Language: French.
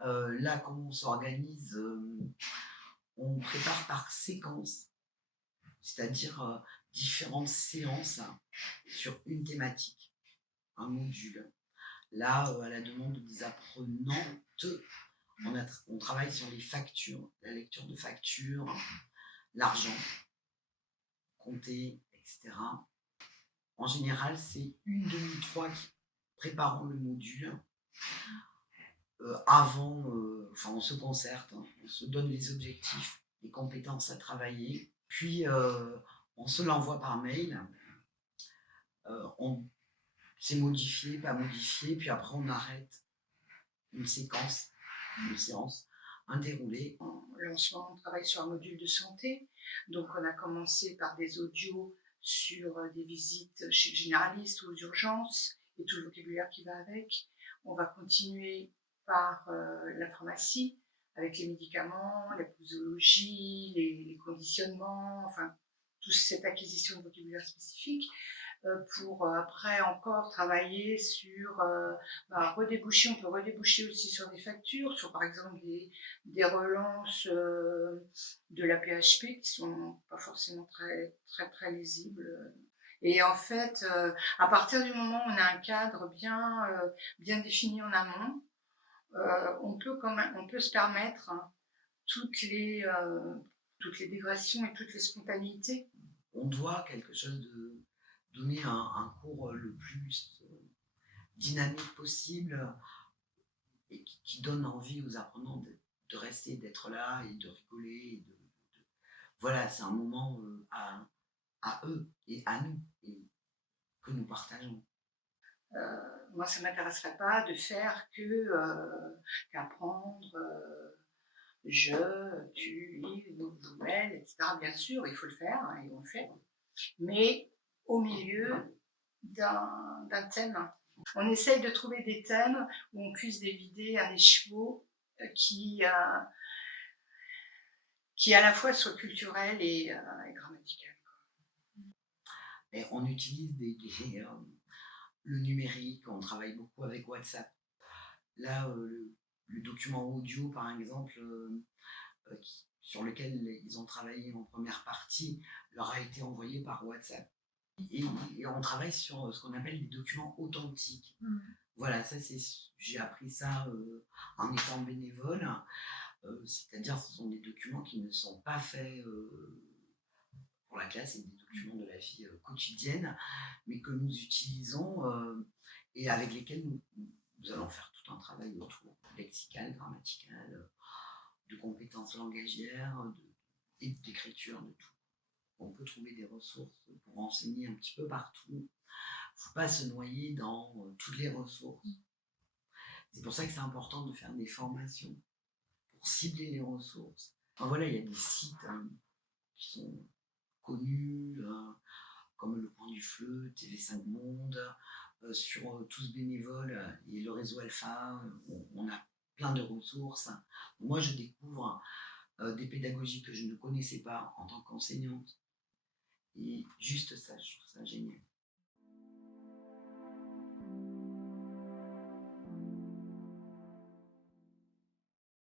Là, comment on s'organise, on prépare par séquence, c'est-à-dire différentes séances sur une thématique, un module. Là, à la demande des apprenantes, on travaille sur les factures, la lecture de factures, l'argent, compter, etc. En général, c'est une de nous trois qui préparons le module. Enfin, on se concerte, hein, on se donne les objectifs, les compétences à travailler, puis on se l'envoie par mail. C'est modifié, pas modifié, puis après on arrête une séquence, une séance, un déroulé. En lancement, on travaille sur un module de santé. Donc, on a commencé par des audios sur des visites chez le généraliste ou aux urgences et tout le vocabulaire qui va avec. On va continuer par la pharmacie avec les médicaments, la posologie, les conditionnements, enfin, toute cette acquisition de vocabulaire spécifique. Pour après encore travailler sur redéboucher. On peut redéboucher aussi sur des factures, sur par exemple des relances de la PHP qui sont pas forcément très lisibles. Et en fait, à partir du moment où on a un cadre bien défini en amont, on peut se permettre toutes les digressions et toutes les spontanéités. On doit quelque chose de donner un cours le plus dynamique possible et qui donne envie aux apprenants de rester, d'être là et de rigoler. Voilà, c'est un moment à eux et à nous et que nous partageons. Moi, ça ne m'intéresserait pas de faire qu'apprendre je, tu, il, nous, vous, elle, etc. Bien sûr, il faut le faire, hein, et on le fait, mais au milieu d'un thème. On essaye de trouver des thèmes où on puisse dévider un écheveau qui à la fois soit culturel et grammatical. Et on utilise le numérique, on travaille beaucoup avec WhatsApp. Là, le document audio, par exemple, sur lequel ils ont travaillé en première partie, leur a été envoyé par WhatsApp. Et on travaille sur ce qu'on appelle des documents authentiques. Voilà, j'ai appris ça en étant bénévole. C'est-à-dire, ce sont des documents qui ne sont pas faits pour la classe, c'est des documents de la vie quotidienne, mais que nous utilisons et avec lesquels nous allons faire tout un travail autour, lexical, grammatical, de compétences langagières, et d'écriture, de tout. On peut trouver des ressources pour enseigner un petit peu partout. Il ne faut pas se noyer dans toutes les ressources. C'est pour ça que c'est important de faire des formations pour cibler les ressources. Enfin, voilà, il y a des sites qui sont connus, comme Le Coin du Fleu, TV5 Monde, sur Tous Bénévoles et le réseau Alpha, on a plein de ressources. Moi, je découvre des pédagogies que je ne connaissais pas en tant qu'enseignante. Et juste ça, je trouve ça génial.